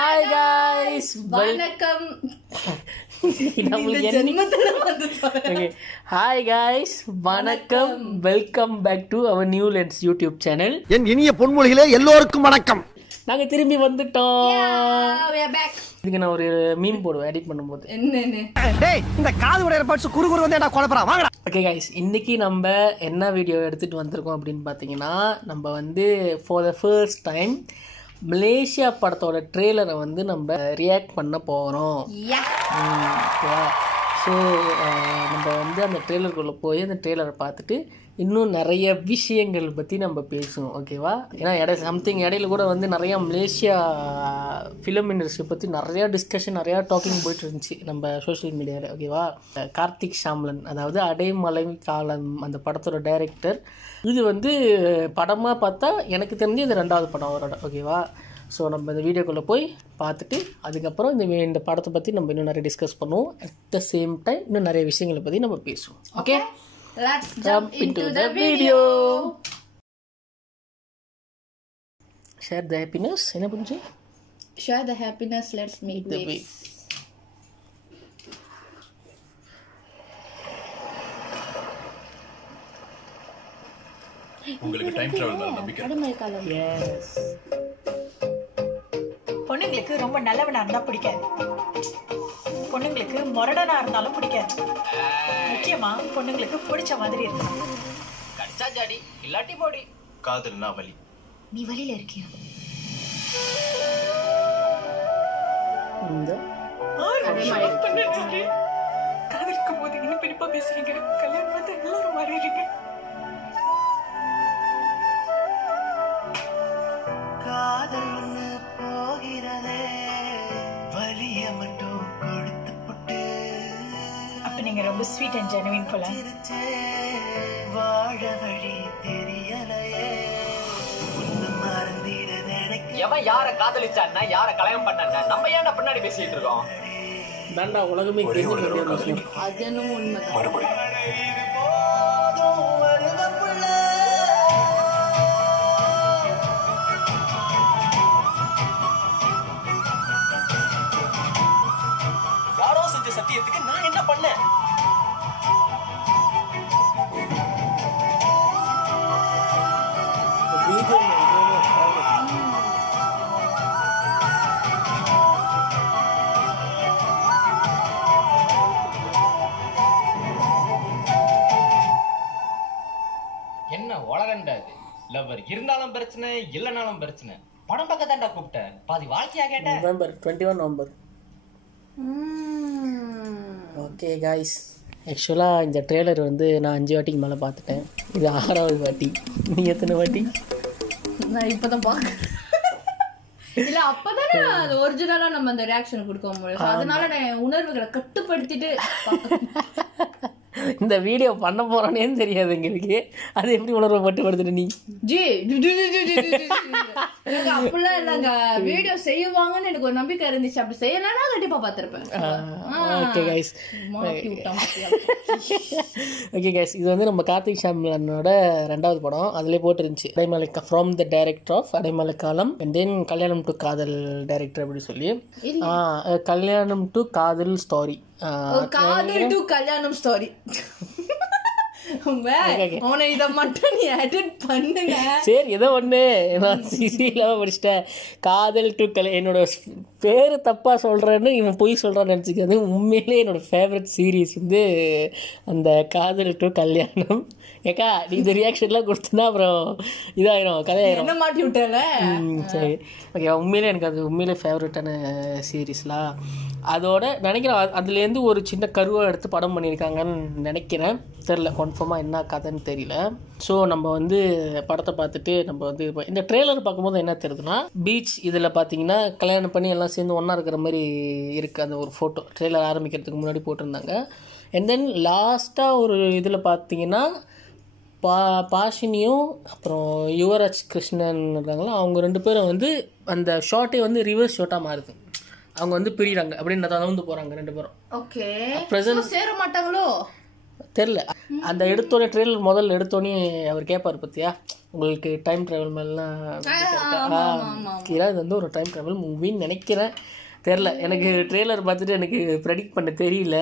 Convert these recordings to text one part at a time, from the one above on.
Hi guys, வணக்கம். Hi guys, வணக்கம். Welcome back to our new Lens YouTube channel. என் இனிய பொன்மொழிகளே எல்லோருக்கும் வணக்கம். நாங்க திரும்பி வந்துட்டோம். We are back. இதுக்கு நான் ஒரு மீம் போடுவேன் எடிட் பண்ணும்போது. என்னன்னு? டேய் இந்த காது உடையற பார்ட்ஸ் குறுகுறு வந்து என்ன குழப்பறா வாங்கடா. ஓகே guys, இன்னைக்கு நம்ம என்ன வீடியோ எடுத்துட்டு வந்திருக்கோம் அப்படின்னு பார்த்தீங்கன்னா, நம்ம வந்து for the first time Malaysia படத்தோட ட்ரெய்லரை வந்து நம்ம ரியாக்ட் பண்ண போகிறோம். ஓகேவா? ஸோ நம்ம வந்து அந்த ட்ரெய்லருக்குள்ளே போய் அந்த ட்ரெய்லரை பார்த்துட்டு இன்னும் நிறைய விஷயங்கள் பற்றி நம்ம பேசுவோம். ஓகேவா? ஏன்னா இடையில கூட வந்து நிறையா மலேசியா ஃபிலிம் இண்டஸ்ட்ரி பற்றி நிறையா டிஸ்கஷன் நிறையா டாக்கிங் போயிட்டு இருந்துச்சு நம்ம சோஷியல் மீடியாவில். ஓகேவா? கார்த்திக் ஷாம்லன், அதாவது அடைமலை காலம் அந்த படத்தோட டைரக்டர். இது வந்து படமாக பார்த்தா எனக்கு தெரிஞ்சு இது 2வது படம் அவரோட. ஓகேவா? ஸோ நம்ம இந்த வீடியோக்குள்ளே போய் பார்த்துட்டு அதுக்கப்புறம் இந்த படத்தை பற்றி நம்ம இன்னும் நிறைய டிஸ்கஸ் பண்ணுவோம். அட் த சேம் டைம் இன்னும் நிறைய விஷயங்களை பற்றி நம்ம பேசுவோம். Okay, Let's jump into the video. Share the happiness. என்ன புரிஞ்சு? Share the happiness. Let's make The waves. உங்களுக்கு டைம் டிராவல் மேல நம்பிக்கை அடைமலை காலம். Yes. பொண்ணுங்களுக்கு ரொம்ப நல்லவனா இருந்தா பிடிக்காது, பொண்ணுங்களுக்கு முரடனா இருந்தாலும் பிடிக்காது. முக்கியமா பொண்ணுங்களுக்கு பிடிச்ச மாதிரி இருக்கணும். கடிச்சா ஜாடி இல்லாட்டி போடி. காதல்னா வலி. நீ வழியில இருக்கியா? இந்த காதலிக்கும் போது இன்னும் பிடிப்பா பேசுறீங்க, கல்யாணம் வந்து எல்லாரும் மாறிடுங்க. காதல் ஒண்ணு போகிறதே வலிய மட்டும் கொடுத்து புட்டு அப்ப நீங்க ரொம்ப ஸ்வீட் அண்ட் ஜெனுவின் போல. சிரிச்சே வாழ வழி தெரியலையே ஒண்ணு மறந்திட நினைக்க எவன் யார காதலிச்சான்னா யார கல்யாணம் பண்ணா நம்ம ஏன்டா பின்னாடி பேசிட்டு இருக்கோம்? தாண்டா உலகமே தெரிஞ்ச விஷயம். அது என்னமோ உண்மைதான். மறுபடியும் போதும் வருத புள்ள யாரோ செஞ்ச சத்தியத்துக்கு நான் என்ன பண்ணேன்? என்ன உலகண்டா இது? லவ்வர் இருந்தாலும் பிரச்சனை இல்லைனாலும் பிரச்சனை. படம் பக்கம் தான்டா கூப்பிட்டேன், பாதி வாழ்க்கையா கேட்டேன். November 21 November. ஓகே காய்ஸ், ஆக்சுவலாக இந்த ட்ரெய்லர் வந்து நான் 5 வாட்டிக்கு மேலே பார்த்துட்டேன். இது 6வது வாட்டி. நீ எத்தனை வாட்டி? நான் இப்பதான் பாக்குறேன். இல்ல அப்பதானே அது ஒரிஜினலா நம்ம அந்த ரியாக்ஷன் கொடுக்க முடியும். அதனால நான் உணர்வுகளை கட்டுப்படுத்திட்டு இந்த வீடியோ பண்ண போறானேன்னு தெரியாது எங்களுக்கு. அது எப்படி உணர்வை மட்டுப்படுத்துட்டு நீ எனக்கு அப்படிலாம் இல்லைங்க. வீடியோ செய்வாங்கன்னு எனக்கு ஒரு நம்பிக்கை இருந்துச்சு. அப்படி செய்யலன்னா கண்டிப்பா பார்த்திருப்பேன். ஓகே கைஸ், ஓகே கைஸ், இது வந்து நம்ம கார்த்திக் ஷாம்லனோட 2வது படம். அதுலேயே போட்டுருந்துச்சு Adaimalai from the director of Adaimalai Kaalam and தென் கல்யாணம் டு காதல் டைரக்டர் அப்படி சொல்லி கல்யாணம் டு காதல் ஸ்டோரி. காதல் டு கல்யாணம் ஸ்டோரி. அவனை இதை மட்டும் நீ எடிட் பண்ணுங்க. சரி, ஏதோ ஒன்று நான் சிசியில் படிச்சிட்டேன். காதல் டு என்னோட பேர் தப்பாக சொல்கிறேன்னு இவன் பொய் சொல்கிறான்னு நினச்சிக்காது. உண்மையிலே என்னோடய ஃபேவரட் சீரீஸ் வந்து அந்த காதல் டு கல்யாணம். ஏக்கா நீ இந்த ரியாக்ஷன்லாம் கொடுத்தனா அப்புறம் இதாகிடும், கதையாயிரும். என்ன மாட்டி விட்டல. சரி, ஓகே. உண்மையிலே எனக்கு அது உண்மையிலே ஃபேவரட்டான சீரீஸ்லாம். அதோட நினைக்கிறேன் அதுலேருந்து ஒரு சின்ன கருவை எடுத்து படம் பண்ணியிருக்காங்கன்னு நினைக்கிறேன். தெரில கன்ஃபார்மாக என்ன கதைன்னு தெரியல. ஸோ நம்ம வந்து படத்தை பார்த்துட்டு நம்ம வந்து இந்த ட்ரெய்லர் பார்க்கும்போது என்ன தெரியுதுன்னா, பீச் இதில் பார்த்தீங்கன்னா கல்யாணம் பண்ணி எல்லாம் சேர்ந்து ஒன்றா இருக்கிற மாதிரி இருக்குது. அந்த ஒரு ஃபோட்டோ ட்ரெய்லர் ஆரம்பிக்கிறதுக்கு முன்னாடி போட்டிருந்தாங்க. அண்ட் தென் லாஸ்ட்டாக ஒரு இதில் பார்த்தீங்கன்னா பாஷினியும் அப்புறம் யுவராஜ் கிருஷ்ணன் இருக்காங்களா, அவங்க 2 பேரும் வந்து அந்த ஷார்ட்டே வந்து ரிவர்ஸ் ஷார்ட்டாக மாறுது. அவங்க வந்து பிரிகிறாங்க அப்படின்னு நகர்ந்து போகிறாங்க 2 பேரும். ஓகே, ப்ரெசன்ட் சேர மாட்டாங்களோ தெரில. அந்த எடுத்தோடனே ட்ரெயிலர் முதல்ல எடுத்தோடனே அவர் கேட்பார் பற்றியா உங்களுக்கு டைம் ட்ராவல் மேலாம் இது வந்து ஒரு டைம் ட்ராவல் மூவின்னு நினைக்கிறேன், தெரில எனக்கு ட்ரெய்லர் பார்த்துட்டு எனக்கு ப்ரெடிக்ட் பண்ண தெரியல.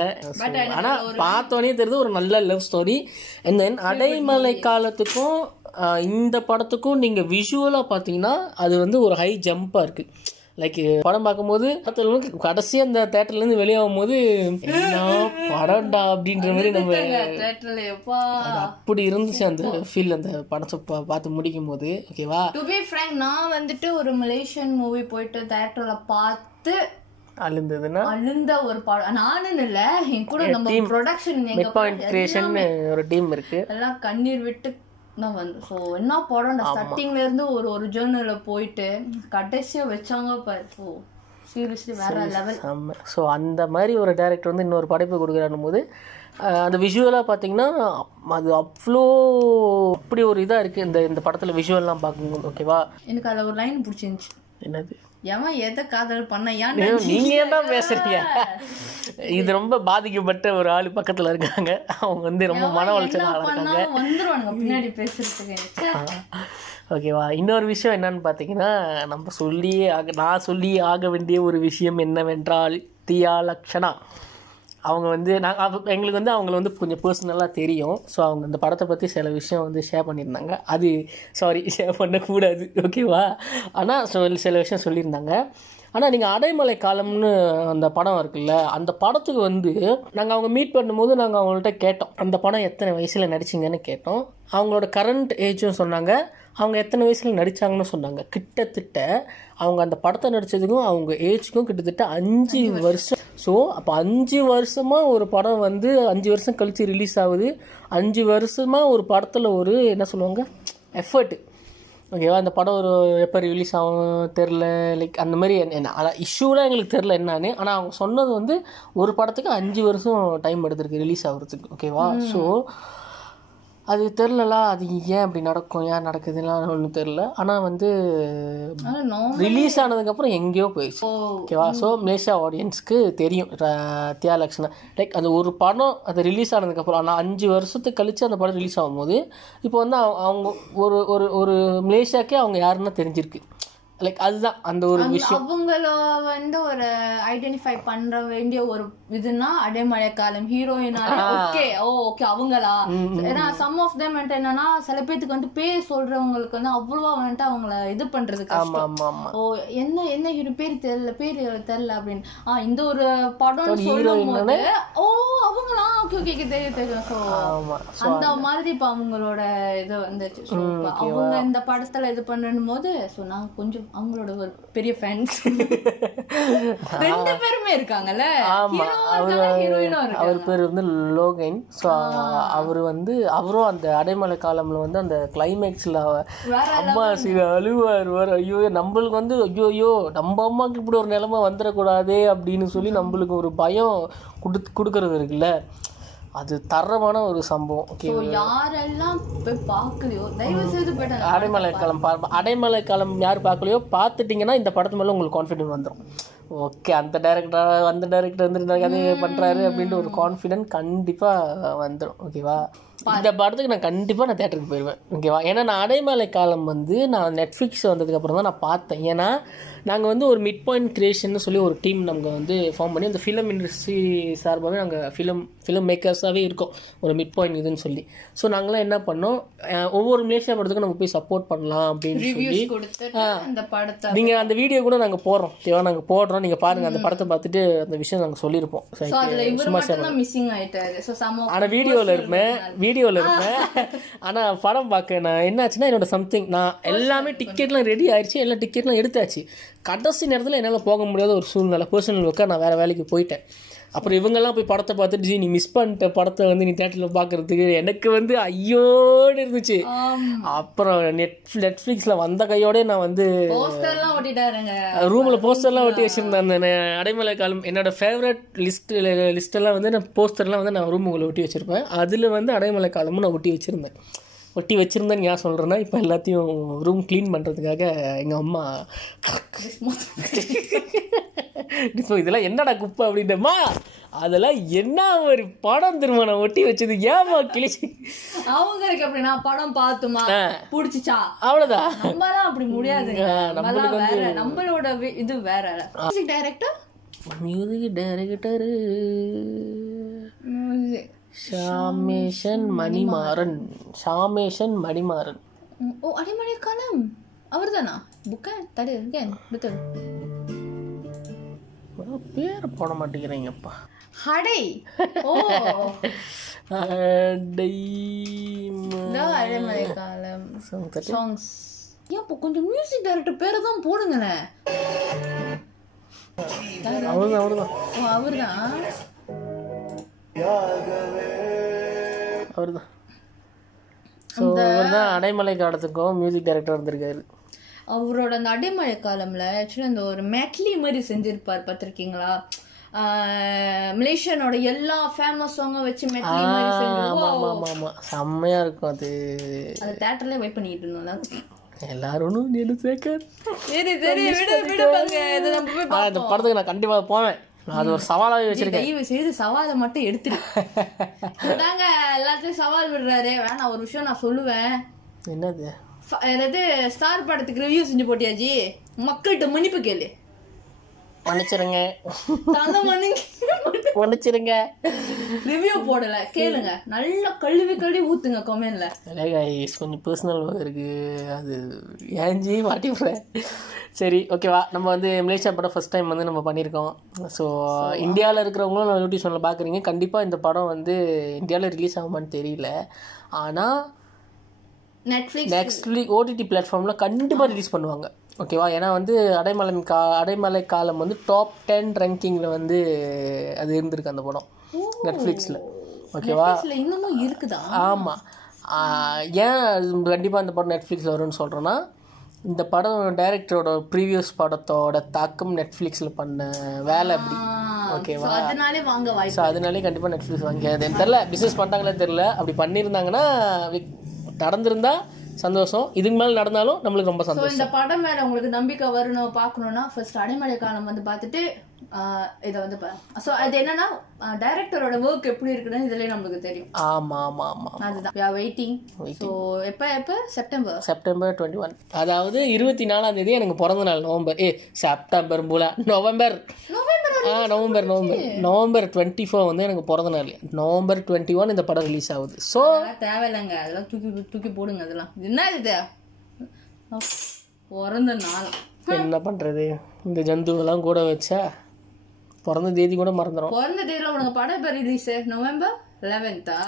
ஆனால் பார்த்தோன்னே தெரியுது ஒரு நல்ல லவ் ஸ்டோரி. அண்ட் தென் அடைமலை காலத்துக்கும் இந்த படத்துக்கும் நீங்கள் விஷுவலாக பார்த்தீங்கன்னா அது வந்து ஒரு ஹை ஜம்ப்பாக இருக்குது. லைக் படம் பார்க்கும்போது கடைசியாக அந்த தேட்டர்லேருந்து வெளியாகும் போது என்ன படம்டா அப்படின்ற மாதிரி நம்ம அப்படி இருந்துச்சு அந்த ஃபீல் அந்த படத்தை பார்த்து முடிக்கும் போது. ஓகேவா, டு பி ஃப்ராங்க் நான் வந்துட்டு ஒரு மலேசியன் மூவி போயிட்டு தேட்டர்ல பார்த்து அழுந்த ஒரு படம் நானும் இல்ல, என் கூட நம்ம ப்ரொடக்ஷன் மிட் பாயிண்ட் கிரியேஷன் ஒரு டீம் இருக்கு, எல்லாம் கண்ணீர் விட்டு தான் வந்து. ஸோ என்ன படம் ஸ்டார்டிங்ல இருந்து ஒரு ஜேர்னல்ல போயிட்டு கடைசியா வச்சாங்க பாரு. ஸோ சீரியஸ்லி வேற லெவல். ஸோ அந்த மாதிரி ஒரு டைரக்டர் வந்து இன்னொரு படைப்பு கொடுக்குறான் போது அந்த விஷுவலாக பார்த்தீங்கன்னா அது அவ்வளோ அப்படி ஒரு இதாக இருக்குது இந்த படத்தில் விஷுவல்லாம் பார்க்கும்போது. ஓகேவா, எனக்கு அதில் ஒரு லைன் பிடிச்சிருந்துச்சு. என்னது? ஏன் எதை காதல் பண்ண நீங்க என்ன பேசுறீங்க? இது ரொம்ப பாதிக்கப்பட்ட ஒரு ஆளு பக்கத்துல இருக்காங்க, அவங்க வந்து ரொம்ப மன உளைச்சலா இருக்காங்க, வந்துருவாங்க பின்னாடி பேசுறதுக்கு. ஓகேவா, இன்னொரு விஷயம் என்னன்னு பார்த்தீங்கன்னா நான் சொல்லி ஆக வேண்டிய ஒரு விஷயம் என்னவென்றால் தியா லக்ஷனா அவங்க வந்து எங்களுக்கு வந்து அவங்கள வந்து கொஞ்சம் பர்சனலாக தெரியும். ஸோ அவங்க இந்த படத்தை பற்றி சில விஷயம் வந்து ஷேர் பண்ணியிருந்தாங்க. அது ஷேர் பண்ணக்கூடாது, ஓகேவா. ஆனால் சில விஷயம் சொல்லியிருந்தாங்க. ஆனால் நீங்கள் அடைமலை காலம்னு அந்த படம் இருக்குல்ல, அந்த படத்துக்கு வந்து நாங்கள் அவங்க மீட் பண்ணும்போது நாங்கள் அவங்கள்ட்ட கேட்டோம் அந்த படம் எத்தனை வயசில் நடிச்சிங்கன்னு கேட்டோம். அவங்களோட கரண்ட் ஏஜும் சொன்னாங்க, அவங்க எத்தனை வயசில் நடித்தாங்கன்னு சொன்னாங்க. கிட்டத்தட்ட அவங்க அந்த படத்தை நடித்ததுக்கும் அவங்க ஏஜுக்கும் கிட்டத்தட்ட 5 வருஷம். ஸோ அப்போ 5 வருஷமாக ஒரு படம் வந்து 5 வருஷம் கழித்து ரிலீஸ் ஆகுது. 5 வருஷமாக ஒரு படத்தில் ஒரு என்ன சொல்லுவாங்க எஃபர்ட்டு. ஓகேவா, அந்த படம் ஒரு எப்போ ரிலீஸ் ஆகும் தெரில, லைக் அந்த மாதிரி என்ன அதான் இஷ்யூலாம் எங்களுக்கு தெரில என்னான்னு. ஆனால் அவங்க சொன்னது வந்து ஒரு படத்துக்கு 5 வருஷம் டைம் எடுத்திருக்கு ரிலீஸ் ஆகிறதுக்கு. ஓகேவா, ஸோ அது தெரிலல, அது ஏன் அப்படி நடக்கும், ஏன் நடக்குதுலாம் ஒன்றும் தெரில. ஆனால் வந்து ரிலீஸ் ஆனதுக்கப்புறம் எங்கேயோ போயிடுச்சு. ஓகேவா, ஸோ மலேசியா ஆடியன்ஸ்க்கு தெரியும் தியா லக்ஷனா லைக் அந்த ஒரு படம் அது ரிலீஸ் ஆனதுக்கப்புறம். ஆனால் 5 வருஷத்துக்கு கழித்து அந்த படம் ரிலீஸ் ஆகும்போது இப்போ வந்து அவங்க ஒரு மலேசியாக்கே அவங்க யாருன்னா தெரிஞ்சிருக்கு. லைக் அதுதான் அந்த ஒரு விஷயம். அவங்கள வந்து ஒரு ஐடென்டிஃபை பண்ற வேண்டிய ஒரு இதுனா அடைமழை காலம் ஹீரோயினால ஓகே ஓகே அவங்களா. ஏன்னா சம் ஆஃப் தேம் வந்துட்டு என்னன்னா சில பேருக்கு வந்து பேர் சொல்றவங்களுக்கு வந்து அவ்வளவா வந்துட்டு அவங்கள இது பண்றது கஷ்டம். ஓ என்ன ஹீரோ பேர் தெரியல அப்படின்னு இந்த ஒரு படம் சொல்லும் போது ஓ அவங்களா ஓகே ஓகே தெரியும். ஸோ அந்த மாதிரி இப்ப அவங்களோட இது வந்துச்சு. ஸோ அவங்க இந்த படத்துல இது பண்ணும் போது ஸோ நான் கொஞ்சம் அவங்களோட ஒரு பெரிய ஃபேன்ஸ் 2 பேருமே இருக்காங்கல்ல. அவர் பேர் வந்து லோகன். ஸோ அவரும் அந்த அடைமலை காலம்ல வந்து அந்த கிளைமேக்ஸ்ல அம்மா அழுவார் வர. ஐயோ நம்மளுக்கு வந்து ஐயோ நம்ம அம்மாவுக்கு இப்படி ஒரு நிலைமை வந்துடக்கூடாதே அப்படின்னு சொல்லி நம்மளுக்கு ஒரு பயம் கொடுக்கறது இருக்குல்ல, அது தரமான ஒரு சம்பவம். யாரெல்லாம் போய் பார்க்கலையோ தயவு செய்து போயிட்டு அடைமலை காலம் யார் பார்க்கலையோ பார்த்துட்டிங்கன்னா இந்த படத்து மேலே உங்களுக்கு கான்ஃபிடென்ட் வந்துடும். ஓகே அந்த டைரக்டர் வந்து கதை பண்ணுறாரு அப்படின்ட்டு ஒரு கான்ஃபிடென்ட் கண்டிப்பாக வந்துடும். ஓகேவா, இந்த படத்துக்கு நான் கண்டிப்பாக தேட்டருக்கு போயிடுவேன். ஓகேவா, ஏன்னா நான் அடைமலை காலம் வந்து நான் நெட்ஃப்ளிக்ஸ் வந்ததுக்கப்புறம் தான் நான் பார்த்தேன். ஏன்னா நாங்கள் வந்து ஒரு மிட் பாயிண்ட் கிரியேஷன் சொல்லி ஒரு டீம் நாங்கள் வந்து ஃபார்ம் பண்ணி அந்த ஃபிலிம் இண்டஸ்ட்ரி சார்பாகவே நாங்கள் ஃபிலிம் மேக்கர்ஸாகவே இருக்கோம் ஒரு மிட் பாயிண்ட் இதுன்னு சொல்லி. ஸோ நாங்களாம் என்ன பண்ணோம், ஒவ்வொரு மலேசியா படத்துக்கும் நம்ம போய் சப்போர்ட் பண்ணலாம் அப்படின்னு சொல்லி நீங்கள் அந்த வீடியோ கூட நாங்கள் போடுறோம். தேவை நாங்கள் போடுறோம், நீங்கள் பாருங்கள் அந்த படத்தை பார்த்துட்டு அந்த விஷயம் நாங்கள் சொல்லியிருப்போம். ஆனால் வீடியோவில் இருப்பேன் ஆனால் படம் பார்க்க நான் என்னாச்சுன்னா என்னோட சம்திங் நான் எல்லாமே டிக்கெட்லாம் ரெடி ஆயிடுச்சு, எல்லா டிக்கெட்லாம் எடுத்தாச்சு. கடைசி நேரத்தில் என்னால் போக முடியாத ஒரு சூழ்நிலை, பர்சனல் ஒர்க்காக நான் வேறு வேலைக்கு போயிட்டேன். அப்புறம் இவங்கெல்லாம் போய் படத்தை பார்த்துட்டு நீ மிஸ் பண்ணிட்ட படத்தை வந்து நீ தேட்டரில் பார்க்குறதுக்கு எனக்கு வந்து ஐயோடு இருந்துச்சு. அப்புறம் நெட்ஃப்ளிக்ஸில் வந்த கையோட நான் வந்து ரூமில் போஸ்டர்லாம் ஒட்டி வச்சுருந்தேன். அந்த அடைமலை காலம் என்னோட ஃபேவரட் லிஸ்ட்டெல்லாம் வந்து நான் போஸ்டர்லாம் வந்து நான் ரூமுக்குள்ளே ஒட்டி வச்சுருப்பேன். அதில் வந்து அடைமலை காலமும் நான் ஒட்டி வச்சுருந்தேன்னு ஏன் சொல்கிறேன்னா இப்போ எல்லாத்தையும் ரூம் க்ளீன் பண்ணுறதுக்காக எங்கள் அம்மா இப்போ இதெல்லாம் என்னடா குப்பை அப்படின்ட்டேம்மா அதெல்லாம் என்ன ஒரு படம் திரும்ப நான் ஒட்டி வச்சது ஏமா கிழிச்சு அவங்களுக்கு எப்படின்னா படம் பார்த்துமா புடிச்சிச்சா அவ்வளவுதான். நம்மலாம் அப்படி முடியாது, நம்மலாம் வேற, நம்மளோட இது வேற. மியூசிக் டைரக்டர் ஷாமேஷன் மணிமாறன். ஓ அடிமழை காலம் அவர்தானா? புக்க தடு புத்தர் பேர் போட மாட்டேங்கிறீங்கப்பா. ஹடை ஓ அடிமழை காலம் சாங்ஸ். ஏன் கொஞ்சம் மியூசிக் டைரக்டர் பேரை தான் போடுங்களேன். அவர்தான் அடைமலை காலத்துக்கும் மியூசிக் டைரக்டர் வந்திருக்காரு. அவரோட அந்த அடைமழை காலம்ல ஆக்சுவலி அந்த ஒரு மெட்லி மாதிரி செஞ்சிருப்பார், பார்த்திருக்கீங்களா? மலேசியனோட எல்லா ஃபேமஸ் சாங்கும் வச்சு மெட்லி மாதிரி செஞ்சு செம்மையா இருக்கும். அது தியேட்டர்ல வெயிட் பண்ணிட்டு இருந்தோம் எல்லாரும். அந்த படத்துக்கு நான் கண்டிப்பா போவேன். அது ஒரு சவாலாவே வச்சிருக்கேன். தயவு செய்து சவாலை மட்டும் எடுத்துட்டு எல்லாத்தையும் சவால் விடுறாரு. வேணா ஒரு விஷயம் நான் சொல்லுவேன். என்னது? அதாவது ஸ்டார் படத்துக்கு ரிவ்யூ செஞ்சு போட்டியாஜி, மக்கள்கிட்ட மன்னிப்பு கேளு. மன்னிச்சிருங்க. ரிவ்யூ போடல, கேளுங்க. நல்லா கழுவி ஊத்துங்க கமெண்ட்ல. கொஞ்சம் பர்சனல் இருக்கு, அது ஏஞ்சி மாட்டி விடுறேன். சரி ஓகேவா, நம்ம வந்து மலேசியா படம் ஃபர்ஸ்ட் டைம் வந்து நம்ம பண்ணியிருக்கோம். ஸோ இந்தியாவில் இருக்கிறவங்களும் நம்ம யூடியூப் சேனலில் பார்க்குறீங்க. கண்டிப்பாக இந்த படம் வந்து இந்தியாவில் ரிலீஸ் ஆகுமான்னு தெரியல, ஆனால் நெட்ஃப்ளிக்ஸ் ஓடிடி பிளாட்ஃபார்மில் கண்டிப்பாக ரிலீஸ் பண்ணுவாங்க. ஓகேவா, ஏன்னா வந்து அடைமலை காலம் வந்து டாப் 10 ரேங்கிங்கில் வந்து அது இருந்திருக்கு அந்த படம் நெட்ஃப்ளிக்ஸில். ஓகேவா, இன்னமும் இருக்குதா? ஆமாம். ஏன் கண்டிப்பாக அந்த படம் நெட்ஃப்ளிக்ஸில் வரும்னு சொல்கிறேன்னா, இந்த படம் டைரக்டரோட ப்ரீவியஸ் படத்தோட தாக்கம் நெட்ஃப்ளிக்ஸில் பண்ண வேலை அப்படி. ஓகேவா, ஸோ அதனாலே கண்டிப்பாக நெட்ஃப்ளிக்ஸ் வாங்கி. அது எனக்கு தெரில, பிஸ்னஸ் பண்ணிட்டாங்களே தெரில. அப்படி பண்ணியிருந்தாங்கன்னா நடந்திருந்தா சந்தோஷம். இதுக்கு மேலே நடந்தாலும் நம்மளுக்கு ரொம்ப சந்தோஷம். இந்த படம் மேல உங்களுக்கு நம்பிக்கை வரணும் பார்க்கணும்னா ஃபர்ஸ்ட் அடைமழை காலம் வந்து பார்த்துட்டு இதை வந்து ஸோ அது என்னன்னா டைரக்டரோட ஒர்க் எப்படி இருக்குன்னு இதுலயே நம்மளுக்கு தெரியும். ஆமாம். அதுதான் we are waiting. ஸோ எப்போ செப்டம்பர் 21. அதாவது 24 எனக்கு பிறந்த நாள். செப்டம்பர் நவம்பர் 24 வந்து எனக்கு பிறந்த நாள். நவம்பர் 21 இந்த படம் ரிலீஸ் ஆகுது. ஸோ தேவையில்லைங்க, அதெல்லாம் தூக்கி போடுங்க. அதெல்லாம் என்ன இது பிறந்த நாள் என்ன பண்றது, இந்த ஜந்துவெல்லாம் கூட வச்சா பிறந்த தேதி கூட மறந்துடும். பிறந்த தேதியில உனக்கு படம் பேர் ரிலீஸ் நவம்பர் 11.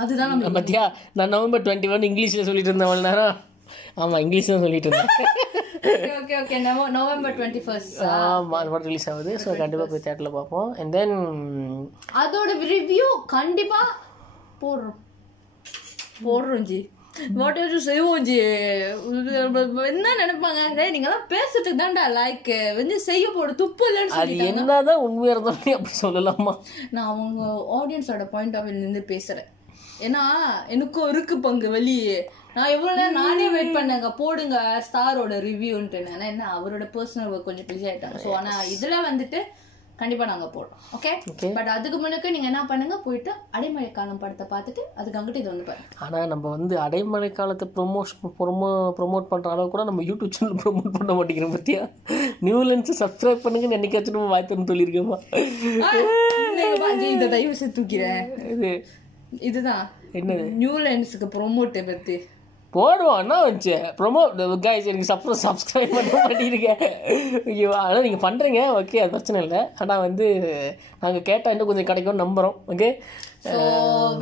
அதுதான் பத்தியா, நான் நவம்பர் 21 இங்கிலீஷ்ல சொல்லிட்டு இருந்தேன் அவ்வளவு நேரம். ஆமா, இங்கிலீஷ் தான் சொல்லிட்டு இருந்தேன். ஓகே நவம்பர் 21 ஆமா அது படம் ரிலீஸ் ஆகுது. ஸோ கண்டிப்பா போய் தியேட்டர்ல பார்ப்போம். அண்ட் தென் அதோட ரிவ்யூ கண்டிப்பா போடுறோம் ஜி. செய்வோம் ஜி. என்ன நினைப்பாங்க, நீங்கெல்லாம் பேசுறதுக்கு தான்டா லைக் வந்து செய்ய போட துப்பு இல்லைன்னு அது என்னதான் உண்மையா இருந்தாலும் அப்படி சொல்லலாமா? நான் அவங்க ஆடியன்ஸோட பாயிண்ட் ஆஃப் வியூல இருந்து பேசுறேன். ஏன்னா எனக்கும் இருக்கு பங்கு வெளியே. நான் எவ்வளவு நேரம் நானே வெயிட் பண்ணேங்க, போடுங்க ஸ்டாரோட ரிவ்யூன்ட்டு. என்ன அவரோட பர்சனல் ஒர்க் கொஞ்சம் பிஸி ஆயிட்டாங்க. ஸோ ஆனா இதுல வந்துட்டு கண்டிப்பா நாங்க போடுறோம். ஓகே, பட் அதுக்கு முன்னாடி நீங்க என்ன பண்ணுங்க, போயிட்டு அடைமழை காலம் படத்தை பார்த்துட்டு அதுக்கு அங்கிட்டு இது வந்து பாருங்க. ஆனா நம்ம வந்து அடைமழை காலத்தை ப்ரொமோட் பண்ற அளவு கூட நம்ம யூடியூப் சேனல் ப்ரொமோட் பண்ண மாட்டேங்கிறோம். பத்தியா, நியூலன்ஸ் சப்ஸ்கிரைப் பண்ணுங்க என்னைக்காச்சும் வாய்ப்புன்னு சொல்லியிருக்கேமா. இந்த தயவு செய்து தூக்கிறேன். இதுதான் என்னது நியூலன்ஸுக்கு ப்ரொமோட்டை பத்தி போடுவோம். என்ன வச்சு ப்ரொமோட் கைஸ், எனக்கு சப்ஸ்கிரைப் பண்ண மாட்டேங்கிறீங்க. ஓகேவா, ஆனால் நீங்கள் பண்ணுறீங்க. ஓகே, அது பிரச்சனை இல்லை. ஆனால் வந்து நாங்கள் கேட்டால் இன்னும் கொஞ்சம் கிடைக்கும்னு நம்புகிறோம். ஓகே, ஸோ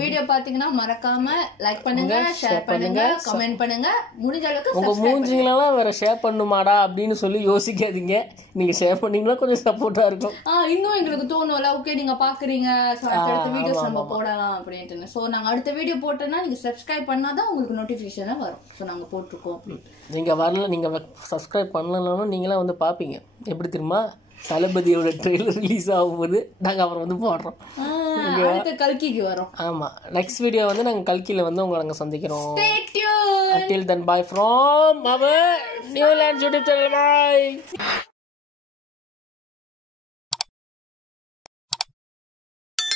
வீடியோ பார்த்தீங்கன்னா மறக்காம லைக் பண்ணுங்க, ஷேர் பண்ணுங்க, கமெண்ட் பண்ணுங்க. முடிஞ்ச அளவுக்கு உங்க மூஞ்சிங்களெல்லாம் வேற ஷேர் பண்ணுமாடா அப்படின்னு சொல்லி யோசிக்காதீங்க. நீங்க ஷேர் பண்ணீங்களா கொஞ்சம் சப்போர்ட்டா இருக்கும். இன்னும் எங்களுக்கு தோணும்ல, ஓகே நீங்க பாக்குறீங்க, அடுத்த வீடியோஸ் நம்ம போடலாம் அப்படின்ட்டு. ஸோ நாங்க அடுத்த வீடியோ போட்டோம்னா நீங்க சப்ஸ்கிரைப் பண்ணாதான் உங்களுக்கு நோட்டிபிகேஷன் வரும். ஸோ நாங்க போட்டிருக்கோம் அப்படின்ட்டு. நீங்க வரல, நீங்க சப்ஸ்கிரைப் பண்ணலனாலும் நீங்களாம் வந்து பாப்பீங்க. எப்படி தெரியுமா, தளபதியோட ட்ரெய்லர் ரிலீஸ் ஆகும்போது நாங்கள் அப்புறம் வந்து போடுறோம். கல்கிக்கு வரோம். ஆமாம், நெக்ஸ்ட் வீடியோ வந்து நாங்கள் கல்கியில் வந்து உங்களை நாங்கள் சந்திக்கிறோம். Till then, bye from our Newlands YouTube channel. Bye.